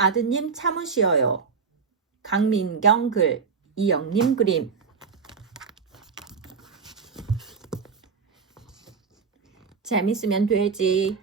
아드님 참으시어요. 강민경 글, 이영림 그림. 재밌으면 되지.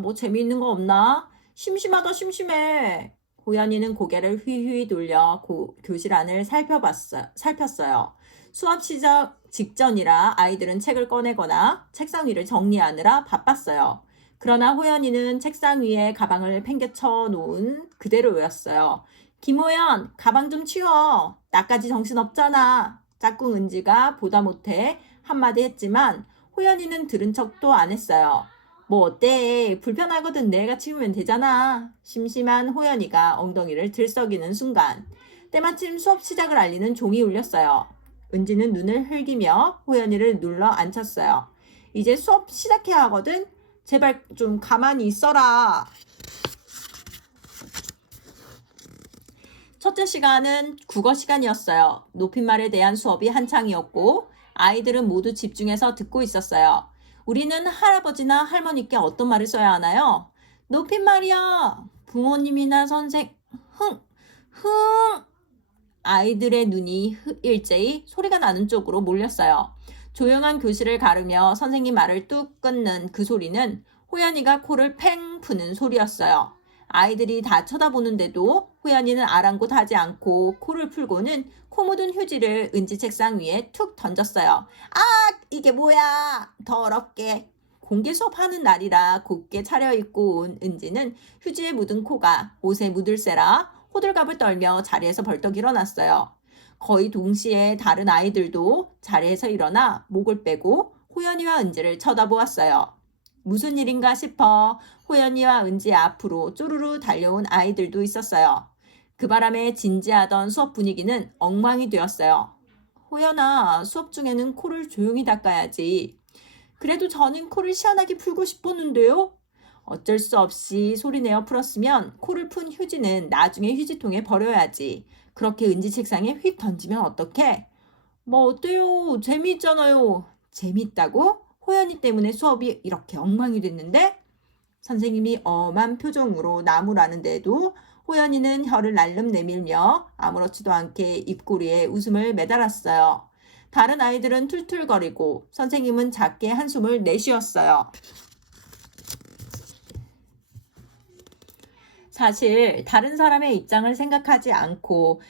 뭐 재미있는 거 없나? 심심하다 심심해. 호연이는 고개를 휘휘 돌려 교실 안을 살폈어요. 수업 시작 직전이라 아이들은 책을 꺼내거나 책상 위를 정리하느라 바빴어요. 그러나 호연이는 책상 위에 가방을 팽개쳐 놓은 그대로였어요. 김호연, 가방 좀 치워. 나까지 정신없잖아. 짝꿍 은지가 보다 못해 한마디 했지만 호연이는 들은 척도 안 했어요. 뭐 어때? 불편하거든 내가 치우면 되잖아. 심심한 호연이가 엉덩이를 들썩이는 순간 때마침 수업 시작을 알리는 종이 울렸어요. 은지는 눈을 흘기며 호연이를 눌러 앉혔어요. 이제 수업 시작해야 하거든? 제발 좀 가만히 있어라. 첫째 시간은 국어 시간이었어요. 높임말에 대한 수업이 한창이었고 아이들은 모두 집중해서 듣고 있었어요. 우리는 할아버지나 할머니께 어떤 말을 써야 하나요? 높임말이요. 부모님이나 흥. 아이들의 눈이 일제히 소리가 나는 쪽으로 몰렸어요. 조용한 교실을 가르며 선생님 말을 뚝 끊는 그 소리는 호연이가 코를 팽 푸는 소리였어요. 아이들이 다 쳐다보는데도 호연이는 아랑곳하지 않고 코를 풀고는 코 묻은 휴지를 은지 책상 위에 툭 던졌어요. 이게 뭐야? 더럽게. 공개 수업하는 날이라 곱게 차려입고 온 은지는 휴지에 묻은 코가 옷에 묻을세라 호들갑을 떨며 자리에서 벌떡 일어났어요. 거의 동시에 다른 아이들도 자리에서 일어나 목을 빼고 호연이와 은지를 쳐다보았어요. 무슨 일인가 싶어 호연이와 은지 앞으로 쪼르르 달려온 아이들도 있었어요. 그 바람에 진지하던 수업 분위기는 엉망이 되었어요. 호연아, 수업 중에는 코를 조용히 닦아야지. 그래도 저는 코를 시원하게 풀고 싶었는데요. 어쩔 수 없이 소리내어 풀었으면 코를 푼 휴지는 나중에 휴지통에 버려야지. 그렇게 은지 책상에 휙 던지면 어떡해? 뭐 어때요? 재미있잖아요. 재미있다고? 호연이 때문에 수업이 이렇게 엉망이 됐는데? 선생님이 엄한 표정으로 나무라는데도 호연이는 혀를 날름 내밀며 아무렇지도 않게 입꼬리에 웃음을 매달았어요. 다른 아이들은 툴툴거리고 선생님은 작게 한숨을 내쉬었어요. 사실 다른 사람의 입장을 생각하지 않고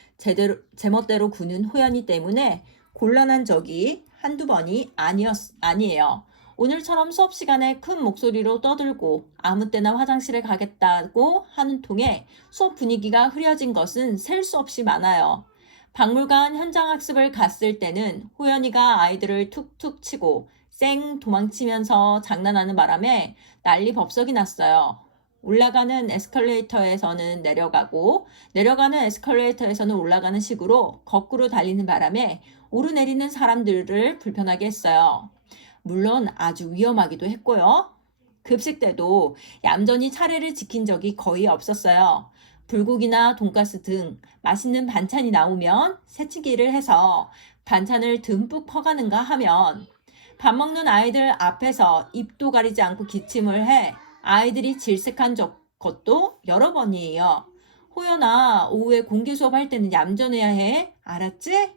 제멋대로 구는 호연이 때문에 곤란한 적이 한두 번이 아니에요. 오늘처럼 수업 시간에 큰 목소리로 떠들고 아무 때나 화장실에 가겠다고 하는 통에 수업 분위기가 흐려진 것은 셀 수 없이 많아요. 박물관 현장 학습을 갔을 때는 호연이가 아이들을 툭툭 치고 쌩 도망치면서 장난하는 바람에 난리 법석이 났어요. 올라가는 에스컬레이터에서는 내려가고 내려가는 에스컬레이터에서는 올라가는 식으로 거꾸로 달리는 바람에 오르내리는 사람들을 불편하게 했어요. 물론 아주 위험하기도 했고요. 급식 때도 얌전히 차례를 지킨 적이 거의 없었어요. 불고기나 돈가스 등 맛있는 반찬이 나오면 새치기를 해서 반찬을 듬뿍 퍼가는가 하면 밥 먹는 아이들 앞에서 입도 가리지 않고 기침을 해 아이들이 질색한 것도 여러 번이에요. 호연아, 오후에 공개 수업할 때는 얌전해야 해. 알았지?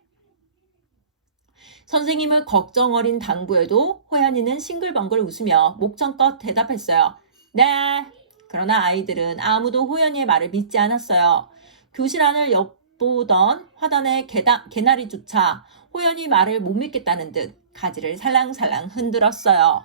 선생님을 걱정 어린 당부에도 호연이는 싱글벙글 웃으며 목청껏 대답했어요. 네. 그러나 아이들은 아무도 호연이의 말을 믿지 않았어요. 교실 안을 엿보던 화단의 개나리조차 호연이 말을 못 믿겠다는 듯 가지를 살랑살랑 흔들었어요.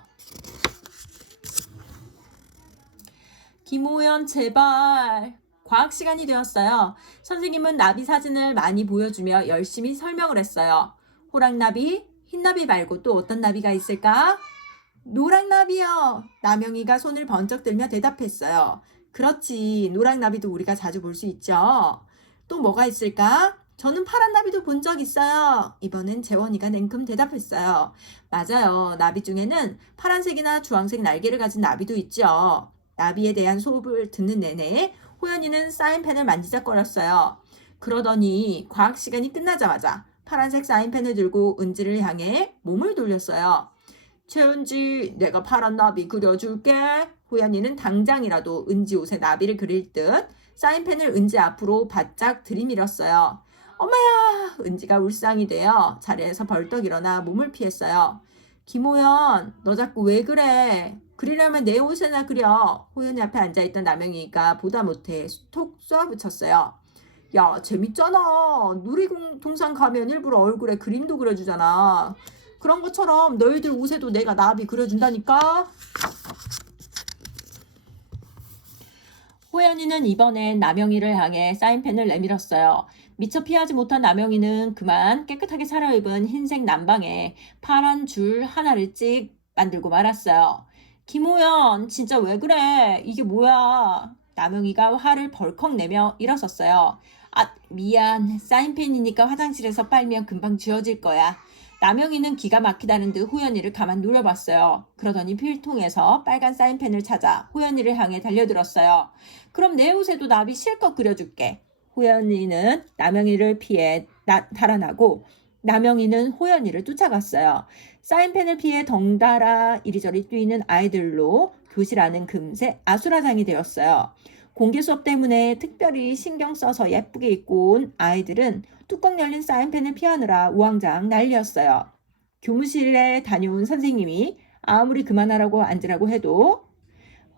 김호연 제발. 과학 시간이 되었어요. 선생님은 나비 사진을 많이 보여주며 열심히 설명을 했어요. 호랑나비, 흰나비 말고 또 어떤 나비가 있을까? 노랑나비요. 남영이가 손을 번쩍 들며 대답했어요. 그렇지. 노랑나비도 우리가 자주 볼 수 있죠. 또 뭐가 있을까? 저는 파란나비도 본 적 있어요. 이번엔 재원이가 냉큼 대답했어요. 맞아요. 나비 중에는 파란색이나 주황색 날개를 가진 나비도 있죠. 나비에 대한 수업을 듣는 내내 호연이는 사인펜을 만지작거렸어요. 그러더니 과학 시간이 끝나자마자 파란색 사인펜을 들고 은지를 향해 몸을 돌렸어요. 최은지, 내가 파란 나비 그려줄게. 호연이는 당장이라도 은지 옷에 나비를 그릴 듯 사인펜을 은지 앞으로 바짝 들이밀었어요. 엄마야! 은지가 울상이 되어 자리에서 벌떡 일어나 몸을 피했어요. 김호연, 너 자꾸 왜 그래? 그리려면 내 옷에나 그려. 호연이 앞에 앉아있던 남영이가 보다 못해 톡 쏘아붙였어요. 야, 재밌잖아. 놀이동산 가면 일부러 얼굴에 그림도 그려주잖아. 그런 것처럼 너희들 옷에도 내가 나비 그려준다니까. 호연이는 이번엔 남영이를 향해 사인펜을 내밀었어요. 미처 피하지 못한 남영이는 그만 깨끗하게 차려입은 흰색 남방에 파란 줄 하나를 찍 만들고 말았어요. 김호연, 진짜 왜 그래? 이게 뭐야? 남영이가 화를 벌컥 내며 일어섰어요. 아, 미안. 사인펜이니까 화장실에서 빨면 금방 지워질 거야. 남영이는 기가 막히다는 듯 호연이를 가만 노려봤어요. 그러더니 필통에서 빨간 사인펜을 찾아 호연이를 향해 달려들었어요. 그럼 내 옷에도 나비 실컷 그려줄게. 호연이는 남영이를 피해 달아나고 남영이는 호연이를 쫓아갔어요. 사인펜을 피해 덩달아 이리저리 뛰는 아이들로 교실 안은 금세 아수라장이 되었어요. 공개 수업 때문에 특별히 신경 써서 예쁘게 입고 온 아이들은 뚜껑 열린 사인펜을 피하느라 우왕좌왕 난리였어요. 교무실에 다녀온 선생님이 아무리 그만하라고 앉으라고 해도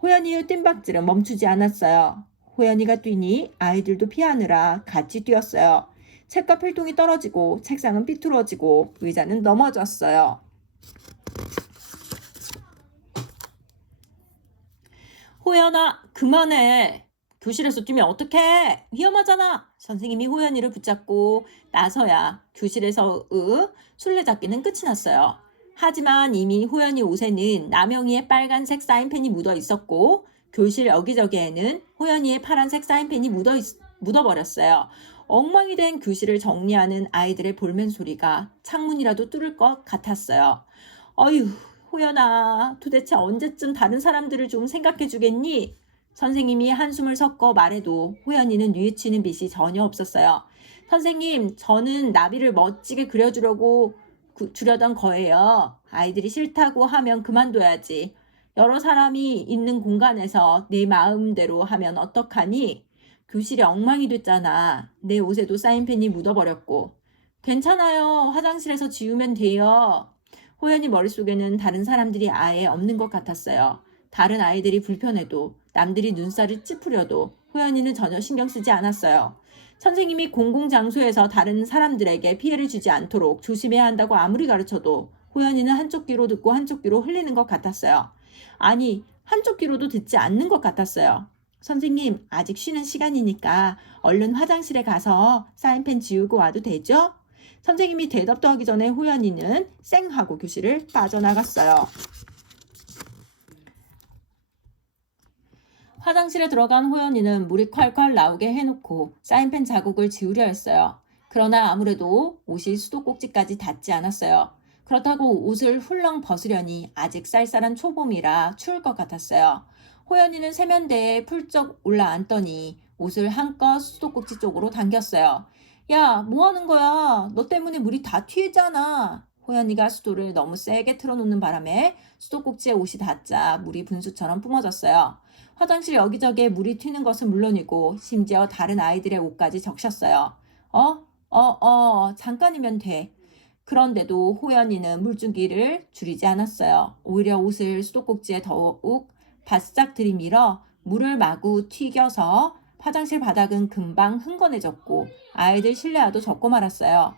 호연이의 뜀박질은 멈추지 않았어요. 호연이가 뛰니 아이들도 피하느라 같이 뛰었어요. 책과 필통이 떨어지고 책상은 삐뚤어지고 의자는 넘어졌어요. 호연아, 그만해. 교실에서 뛰면 어떡해? 위험하잖아. 선생님이 호연이를 붙잡고 나서야 교실에서의 술래잡기는 끝이 났어요. 하지만 이미 호연이 옷에는 남영이의 빨간색 사인펜이 묻어 있었고 교실 여기저기에는 호연이의 파란색 사인펜이 묻어버렸어요. 엉망이 된 교실을 정리하는 아이들의 볼멘 소리가 창문이라도 뚫을 것 같았어요. 어휴, 호연아, 도대체 언제쯤 다른 사람들을 좀 생각해 주겠니? 선생님이 한숨을 섞어 말해도 호연이는 뉘우치는 빛이 전혀 없었어요. 선생님, 저는 나비를 멋지게 주려던 거예요. 아이들이 싫다고 하면 그만둬야지. 여러 사람이 있는 공간에서 내 마음대로 하면 어떡하니? 교실이 엉망이 됐잖아. 내 옷에도 사인펜이 묻어버렸고. 괜찮아요. 화장실에서 지우면 돼요. 호연이 머릿속에는 다른 사람들이 아예 없는 것 같았어요. 다른 아이들이 불편해도 남들이 눈살을 찌푸려도 호연이는 전혀 신경 쓰지 않았어요. 선생님이 공공장소에서 다른 사람들에게 피해를 주지 않도록 조심해야 한다고 아무리 가르쳐도 호연이는 한쪽 귀로 듣고 한쪽 귀로 흘리는 것 같았어요. 아니, 한쪽 귀로도 듣지 않는 것 같았어요. 선생님, 아직 쉬는 시간이니까 얼른 화장실에 가서 사인펜 지우고 와도 되죠? 선생님이 대답도 하기 전에 호연이는 쌩 하고 교실을 빠져나갔어요. 화장실에 들어간 호연이는 물이 콸콸 나오게 해놓고 사인펜 자국을 지우려 했어요. 그러나 아무래도 옷이 수도꼭지까지 닿지 않았어요. 그렇다고 옷을 훌렁 벗으려니 아직 쌀쌀한 초봄이라 추울 것 같았어요. 호연이는 세면대에 풀쩍 올라앉더니 옷을 한껏 수도꼭지 쪽으로 당겼어요. 야, 뭐 하는 거야? 너 때문에 물이 다 튀잖아. 호연이가 수도를 너무 세게 틀어놓는 바람에 수도꼭지에 옷이 닿자 물이 분수처럼 뿜어졌어요. 화장실 여기저기에 물이 튀는 것은 물론이고 심지어 다른 아이들의 옷까지 적셨어요. 잠깐이면 돼. 그런데도 호연이는 물줄기를 줄이지 않았어요. 오히려 옷을 수도꼭지에 더욱 바싹 들이밀어 물을 마구 튀겨서 화장실 바닥은 금방 흥건해졌고 아이들 실내화도 젖고 말았어요.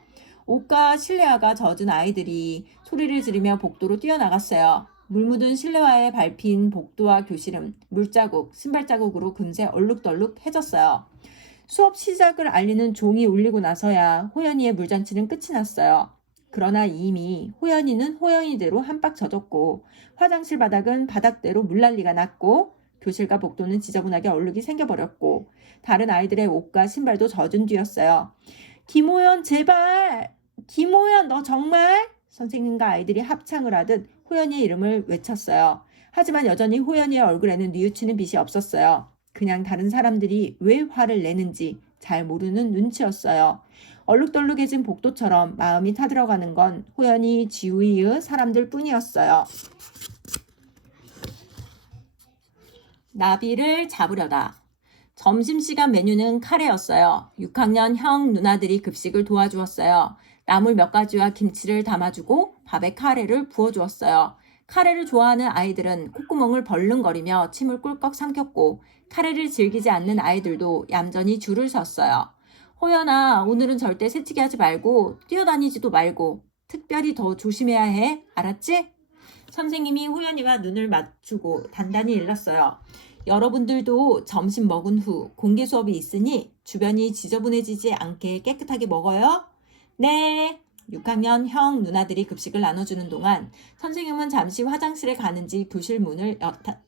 옷과 실내화가 젖은 아이들이 소리를 지르며 복도로 뛰어나갔어요. 물 묻은 실내화에 밟힌 복도와 교실은 물자국, 신발자국으로 금세 얼룩덜룩해졌어요. 수업 시작을 알리는 종이 울리고 나서야 호연이의 물잔치는 끝이 났어요. 그러나 이미 호연이는 호연이대로 한박 젖었고 화장실 바닥은 바닥대로 물난리가 났고 교실과 복도는 지저분하게 얼룩이 생겨버렸고 다른 아이들의 옷과 신발도 젖은 뒤였어요. 김호연, 제발! 김호연, 너 정말? 선생님과 아이들이 합창을 하듯 호연이의 이름을 외쳤어요. 하지만 여전히 호연이의 얼굴에는 뉘우치는 빛이 없었어요. 그냥 다른 사람들이 왜 화를 내는지 잘 모르는 눈치였어요. 얼룩덜룩해진 복도처럼 마음이 타들어가는 건 호연이 주위의 사람들 뿐이었어요. 나비를 잡으려다. 점심시간 메뉴는 카레였어요. 6학년 형 누나들이 급식을 도와주었어요. 나물 몇 가지와 김치를 담아주고 밥에 카레를 부어주었어요. 카레를 좋아하는 아이들은 콧구멍을 벌렁거리며 침을 꿀꺽 삼켰고 카레를 즐기지 않는 아이들도 얌전히 줄을 섰어요. 호연아, 오늘은 절대 새치기 하지 말고 뛰어다니지도 말고 특별히 더 조심해야 해. 알았지? 선생님이 호연이와 눈을 맞추고 단단히 일렀어요. 여러분들도 점심 먹은 후 공개 수업이 있으니 주변이 지저분해지지 않게 깨끗하게 먹어요. 네. 6학년 형 누나들이 급식을 나눠주는 동안 선생님은 잠시 화장실에 가는지 교실 문을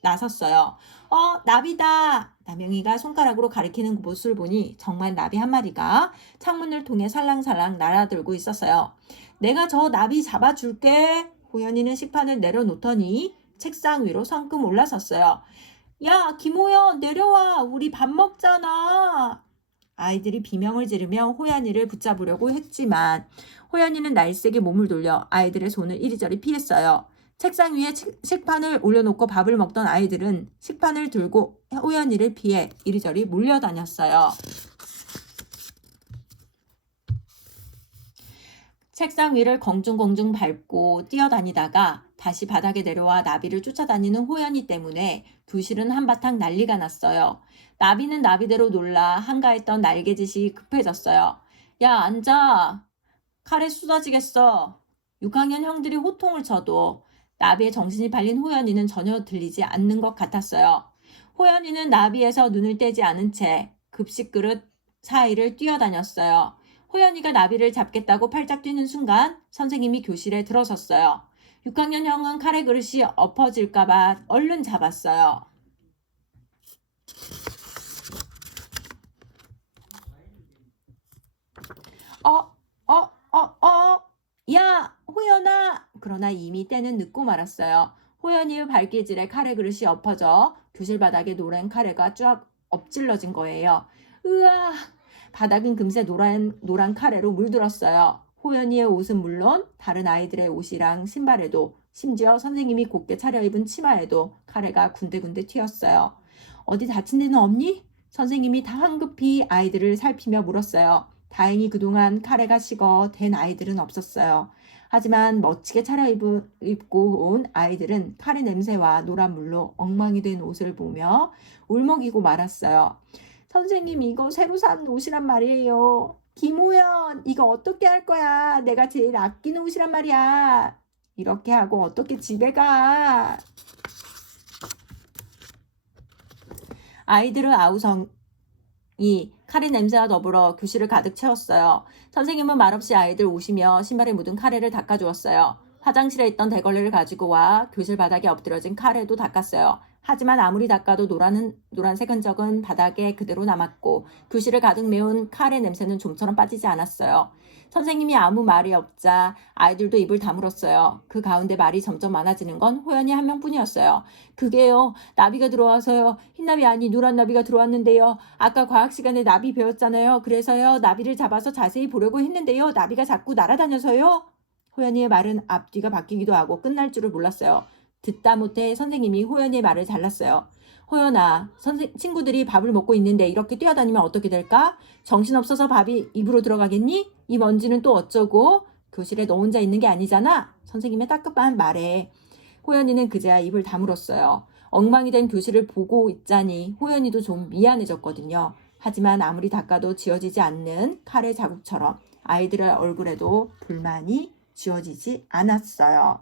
나섰어요. 나비다. 남영이가 손가락으로 가리키는 모습을 보니 정말 나비 한 마리가 창문을 통해 살랑살랑 날아들고 있었어요. 내가 저 나비 잡아줄게. 호연이는 식판을 내려놓더니 책상 위로 성큼 올라섰어요. 야, 김호연, 내려와. 우리 밥 먹잖아. 아이들이 비명을 지르며 호연이를 붙잡으려고 했지만 호연이는 날쌔게 몸을 돌려 아이들의 손을 이리저리 피했어요. 책상 위에 식판을 올려놓고 밥을 먹던 아이들은 식판을 들고 호연이를 피해 이리저리 몰려다녔어요. 책상 위를 공중공중 밟고 뛰어다니다가 다시 바닥에 내려와 나비를 쫓아다니는 호연이 때문에 교실은 한바탕 난리가 났어요. 나비는 나비대로 놀라 한가했던 날개짓이 급해졌어요. 야, 앉아. 칼에 쏟아지겠어. 6학년 형들이 호통을 쳐도 나비의 정신이 팔린 호연이는 전혀 들리지 않는 것 같았어요. 호연이는 나비에서 눈을 떼지 않은 채 급식 그릇 사이를 뛰어다녔어요. 호연이가 나비를 잡겠다고 팔짝 뛰는 순간 선생님이 교실에 들어섰어요. 6학년 형은 카레 그릇이 엎어질까봐 얼른 잡았어요. 야, 호연아! 그러나 이미 때는 늦고 말았어요. 호연이의 발길질에 카레 그릇이 엎어져 교실 바닥에 노란 카레가 쫙 엎질러진 거예요. 으아! 바닥은 금세 노란 카레로 물들었어요. 호연이의 옷은 물론 다른 아이들의 옷이랑 신발에도 심지어 선생님이 곱게 차려입은 치마에도 카레가 군데군데 튀었어요. 어디 다친 데는 없니? 선생님이 다 황급히 아이들을 살피며 물었어요. 다행히 그동안 카레가 식어 된 아이들은 없었어요. 하지만 멋지게 차려입고 온 아이들은 카레 냄새와 노란 물로 엉망이 된 옷을 보며 울먹이고 말았어요. 선생님, 이거 새로 산 옷이란 말이에요. 김호연, 이거 어떻게 할 거야? 내가 제일 아끼는 옷이란 말이야. 이렇게 하고 어떻게 집에 가? 아이들의 아우성이 카레 냄새와 더불어 교실을 가득 채웠어요. 선생님은 말없이 아이들 옷이며 신발에 묻은 카레를 닦아주었어요. 화장실에 있던 대걸레를 가지고 와 교실 바닥에 엎드려진 카레도 닦았어요. 하지만 아무리 닦아도 노란색 흔적은 바닥에 그대로 남았고 교실을 가득 메운 카레 냄새는 좀처럼 빠지지 않았어요. 선생님이 아무 말이 없자 아이들도 입을 다물었어요. 그 가운데 말이 점점 많아지는 건 호연이 한 명뿐이었어요. 그게요, 나비가 들어와서요. 흰나비 아니 노란 나비가 들어왔는데요. 아까 과학 시간에 나비 배웠잖아요. 그래서요, 나비를 잡아서 자세히 보려고 했는데요. 나비가 자꾸 날아다녀서요. 호연이의 말은 앞뒤가 바뀌기도 하고 끝날 줄을 몰랐어요. 듣다 못해 선생님이 호연이의 말을 잘랐어요. 호연아, 친구들이 밥을 먹고 있는데 이렇게 뛰어다니면 어떻게 될까? 정신없어서 밥이 입으로 들어가겠니? 이 먼지는 또 어쩌고? 교실에 너 혼자 있는 게 아니잖아? 선생님의 따끔한 말에 호연이는 그제야 입을 다물었어요. 엉망이 된 교실을 보고 있자니 호연이도 좀 미안해졌거든요. 하지만 아무리 닦아도 지워지지 않는 카레 자국처럼 아이들의 얼굴에도 불만이 지워지지 않았어요.